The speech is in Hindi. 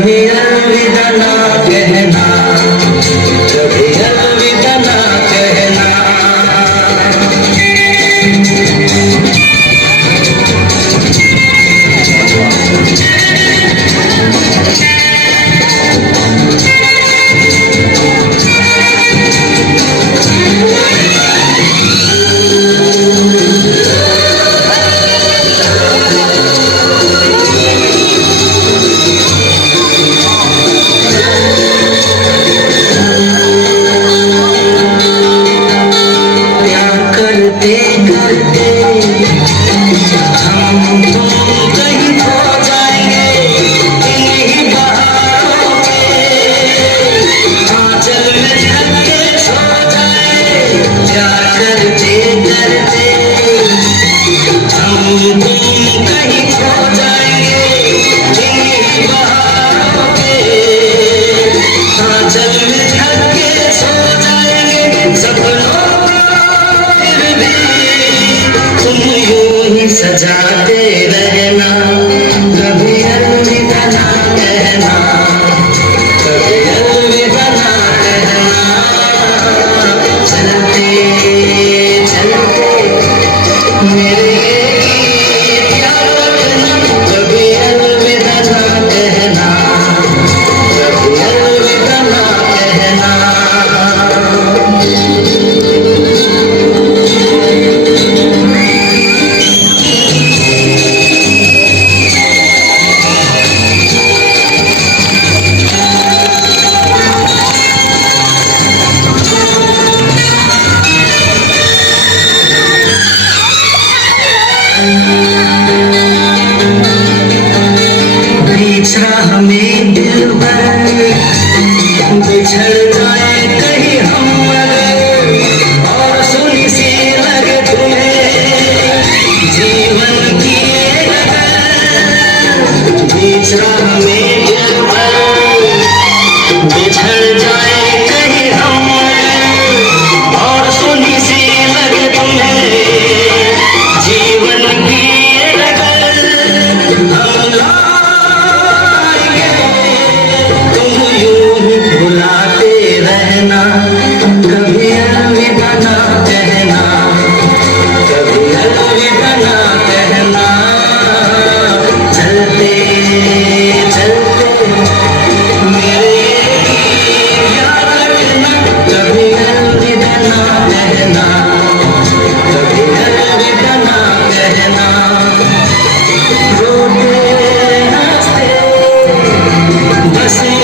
कभी अलविदा ना कहना, कभी अलविदा ना कहना। करते करते हम तुम कहीं खो जाएंगे इन्हीं बहारों में, आंचल में ढक के सो जाए। प्यार करते करते हम तुम कहीं खो जाएंगे इन्हीं बहारों में, आंचल में ढक के सो जाएंगे। सपनों तुम यूं ही सजाते रहना, कभी अलविदा ना कहना, कभी अलविदा ना कहना। चलते चलते मेरे गीत याद रखना, कभी अलविदा ना कहना, कभी अलविदा ना कहना। बीच राह में दिलबर बिछड़ जाए कहीं हम अगर, और सुनी सी लगे तुम्हें जीवन की ये डगर। बीच राह में दिलबर बिछड़ जाए कहीं हम अगर, और सुनी सी लगे तुम्हें जीवन की ये डगर। हम तुम यूं ही भुलाते रहना, कभी अलविदा ना कहना, कभी अलविदा ना कहना। चलते चलते मेरे गीत याद रखना, कभी अलविदा ना कहना, कभी अलविदा ना कहना। रोते हंसते बसे